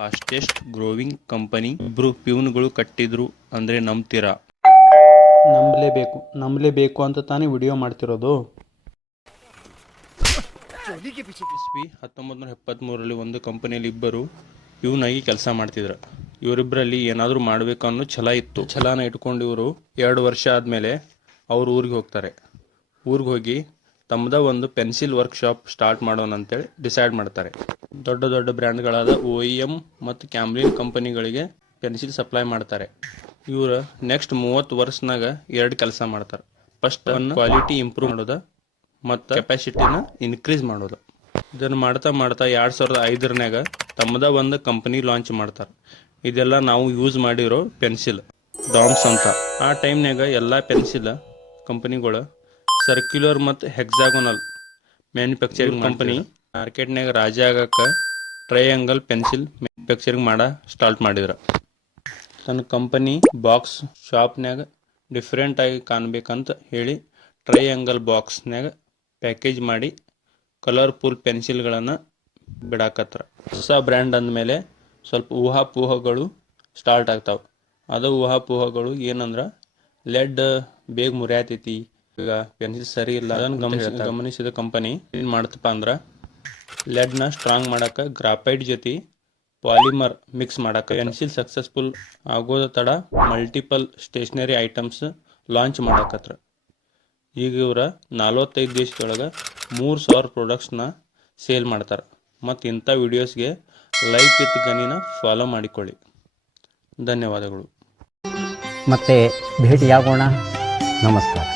Fastest growing company ಇಬ್ರು ಪ್ಯೂನ್ಗಳು ಕಟ್ಟಿದ್ರು ಅಂದ್ರೆ ನಂಬ್ತೀರಾ? ನಂಬಲೇಬೇಕು ಅಂತ ತಾನೇ ವಿಡಿಯೋ ಮಾಡ್ತಿರೋದು. ಇಸ್ವಿ 1973ರಲ್ಲಿ ಒಂದು ಕಂಪನಿಯಲ್ಲಿ ಇಬ್ಬರು ಪ್ಯೂನ್ ಆಗಿ ಕೆಲಸ ಮಾಡ್ತಿದ್ರು. ಇವರಿಬ್ಬರಲ್ಲಿ ಏನಾದರೂ ಮಾಡಬೇಕು ಅನ್ನೋ ಛಲ ಇತ್ತು. ಛಲನ ಇಟ್ಕೊಂಡು ಇವರು 2 ವರ್ಷ ಆದಮೇಲೆ ಅವ್ರ ಊರಿಗೆ ಹೋಗ್ತಾರೆ. ಊರಿಗೆ ಹೋಗಿ ತಮ್ಮದ ಒಂದು ಪೆನ್ಸಿಲ್ ವರ್ಕ್ಶಾಪ್ ಸ್ಟಾರ್ಟ್ ಮಾಡೋಣ ಅಂತೇಳಿ ಡಿಸೈಡ್ ಮಾಡ್ತಾರೆ. ದೊಡ್ಡ ದೊಡ್ಡ ಬ್ರ್ಯಾಂಡ್ಗಳಾದ OEM ಮತ್ತು ಕ್ಯಾಮ್ಲಿನ್ ಕಂಪನಿಗಳಿಗೆ ಪೆನ್ಸಿಲ್ ಸಪ್ಲೈ ಮಾಡ್ತಾರೆ. ಇವರು ನೆಕ್ಸ್ಟ್ 30 ವರ್ಷನಾಗ 2 ಕೆಲಸ ಮಾಡ್ತಾರೆ. ಫಸ್ಟ್ ಕ್ವಾಲಿಟಿ ಇಂಪ್ರೂವ್ ಮಾಡೋದು ಮತ್ತು ಕೆಪಾಸಿಟಿನ ಇನ್ಕ್ರೀಸ್ ಮಾಡೋದು. ಇದನ್ನು ಮಾಡ್ತಾ 2005ನ್ಯಾಗ ತಮ್ಮದ ಒಂದು ಕಂಪನಿ ಲಾಂಚ್ ಮಾಡ್ತಾರೆ. ಇದೆಲ್ಲ ನಾವು ಯೂಸ್ ಮಾಡಿರೋ ಪೆನ್ಸಿಲ್ ಡಾಮ್ಸ್ ಅಂತ. ಆ ಟೈಮ್ನಾಗ ಎಲ್ಲ ಪೆನ್ಸಿಲ್ ಕಂಪನಿಗಳು ಸರ್ಕ್ಯುಲರ್ ಮತ್ತು ಹೆಕ್ಸಾಗೋನಲ್ ಮ್ಯಾನುಫ್ಯಾಕ್ಚರಿಂಗ್ ಕಂಪನಿ ಮಾರ್ಕೆಟ್ನಾಗ ರಾಜ ಆಗಕ್ಕೆ ಟ್ರಯಾಂಗಲ್ ಪೆನ್ಸಿಲ್ ಮ್ಯಾನುಫ್ಯಾಕ್ಚರಿಂಗ್ ಸ್ಟಾರ್ಟ್ ಮಾಡಿದ್ರು. ತನ್ನ ಕಂಪನಿ ಬಾಕ್ಸ್ ಶಾಪ್ನಾಗ ಡಿಫ್ರೆಂಟ್ ಆಗಿ ಕಾಣಬೇಕಂತ ಹೇಳಿ ಟ್ರಯಾಂಗಲ್ ಬಾಕ್ಸ್ನಾಗ ಪ್ಯಾಕೇಜ್ ಮಾಡಿ ಕಲರ್ಫುಲ್ ಪೆನ್ಸಿಲ್ಗಳನ್ನು ಬಿಡಾಕತ್ರ. ಹೊಸ ಬ್ರ್ಯಾಂಡ್ ಅಂದಮೇಲೆ ಸ್ವಲ್ಪ ಊಹಾಪೋಹಗಳು ಸ್ಟಾರ್ಟ್ ಆಗ್ತಾವೆ. ಅದು ಊಹಾಪೋಹಗಳು ಏನಂದ್ರೆ ಲೆಡ್ ಬೇಗ ಮುರಿಯಾತೈತಿ, ಈಗ ಪೆನ್ಸಿಲ್ ಸರಿ ಇಲ್ಲ. ಅದನ್ನು ಗಮನಿಸಿದ ಕಂಪನಿ ಏನು ಮಾಡ್ತಪ್ಪ ಅಂದ್ರೆ ಲೆಡ್ನ ಸ್ಟ್ರಾಂಗ್ ಮಾಡಕ್ಕೆ ಗ್ರಾಫೈಟ್ ಜೊತೆ ಪಾಲಿಮರ್ ಮಿಕ್ಸ್ ಮಾಡಕ್ಕೆ ಪೆನ್ಸಿಲ್ ಸಕ್ಸಸ್ಫುಲ್ ಆಗೋದ ತಡ ಮಲ್ಟಿಪಲ್ ಸ್ಟೇಷನರಿ ಐಟಮ್ಸ್ ಲಾಂಚ್ ಮಾಡಕತ್ರ. ಈಗ ಇವ್ರ 45 ದೇಶದೊಳಗೆ 3000 ಪ್ರಾಡಕ್ಟ್ಸ್ನ ಸೇಲ್ ಮಾಡ್ತಾರೆ. ಮತ್ತು ಇಂಥ ವಿಡಿಯೋಸ್ಗೆ ಲೈಕ್ ವಿತ್ ಗನಿನ ಫಾಲೋ ಮಾಡಿಕೊಳ್ಳಿ. ಧನ್ಯವಾದಗಳು. ಮತ್ತೆ ಭೇಟಿಯಾಗೋಣ. ನಮಸ್ಕಾರ.